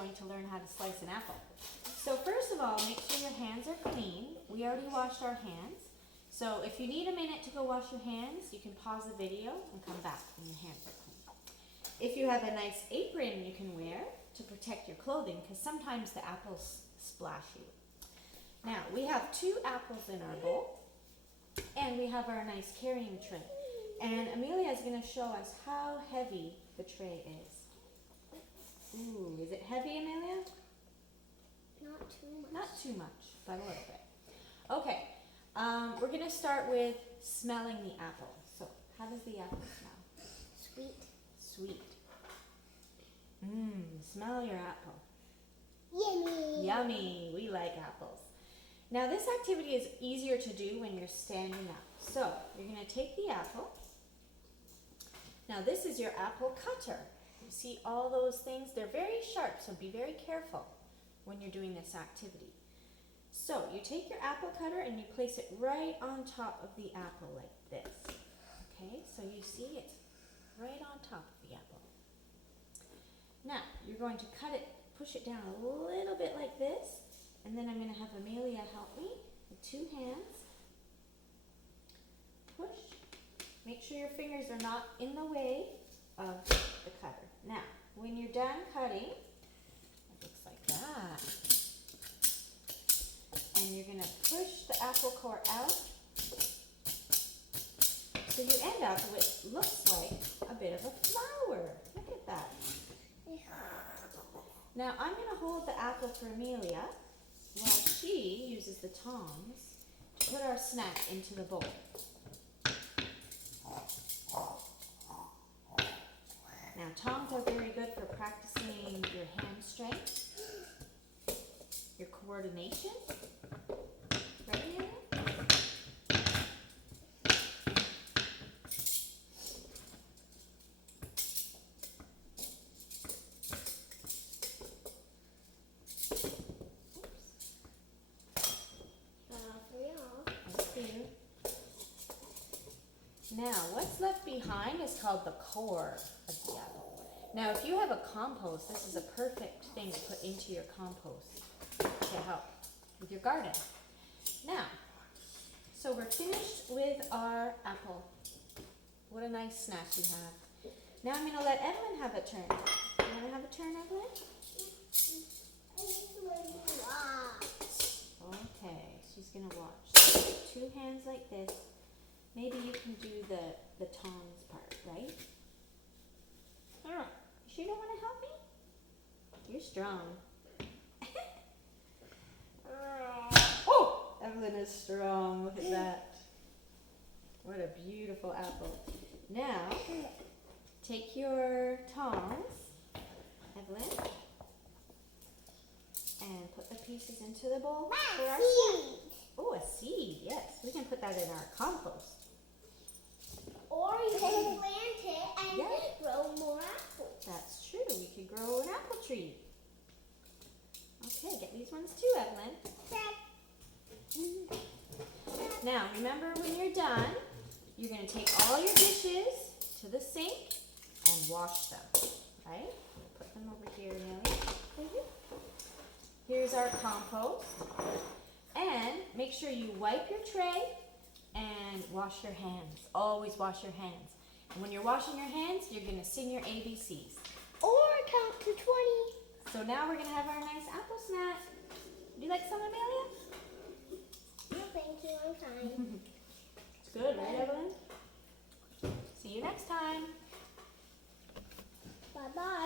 going to learn how to slice an apple. So first of all, make sure your hands are clean. We already washed our hands. So if you need a minute to go wash your hands, you can pause the video and come back when your hands are clean. If you have a nice apron you can wear to protect your clothing, because sometimes the apples splash you. Now, we have 2 apples in our bowl, and we have our nice carrying tray. And Amelia is going to show us how heavy the tray is. Ooh, is it heavy, Amelia? Not too much. Not too much, but a little bit. Okay, we're going to start with smelling the apple. So, how does the apple smell? Sweet. Sweet. Smell your apple. Yummy. Yummy. We like apples. Now, this activity is easier to do when you're standing up. So, you're going to take the apple. Now, this is your apple cutter. You see all those things? They're very sharp, so be very careful when you're doing this activity. So, you take your apple cutter and you place it right on top of the apple like this. Okay, so you see it's right on top of the apple. Now, you're going to cut it, push it down a little bit like this, and then I'm going to have Amelia help me with 2 hands. Push. Make sure your fingers are not in the way of the cutter. Now, when you're done cutting, it looks like that. And you're going to push the apple core out. So you end up with what looks like a bit of a flower. Look at that. Now I'm going to hold the apple for Amelia while she uses the tongs to put our snack into the bowl. Now tongs are very good for practicing your hand strength, your coordination. Ready, Amelia? Now, what's left behind is called the core of the apple. Now, if you have a compost, this is a perfect thing to put into your compost to help with your garden. Now, so we're finished with our apple. What a nice snack you have. Now I'm going to let Evelyn have a turn. You want to have a turn, Evelyn? Okay, she's going to watch. 2 hands like this. Maybe you can do the tongs part, right? You sure you don't want to help me? You're strong. Oh! Evelyn is strong. Look at that. What a beautiful apple. Now, take your tongs, Evelyn, and put the pieces into the bowl for our snack. Oh, a seed, yes. We can put that in our compost. Or you can plant it and grow more apples. That's true. We could grow an apple tree. Okay, get these ones too, Evelyn. Now, remember when you're done, you're going to take all your dishes to the sink and wash them, right? Put them over here, Nellie. Here's our compost. And make sure you wipe your tray and wash your hands. Always wash your hands. And when you're washing your hands, you're going to sing your ABCs. Or count to 20. So now we're going to have our nice apple snack. Would you like some, Amelia? No, thank you. I'm fine. It's good, right, Evelyn? See you next time. Bye-bye.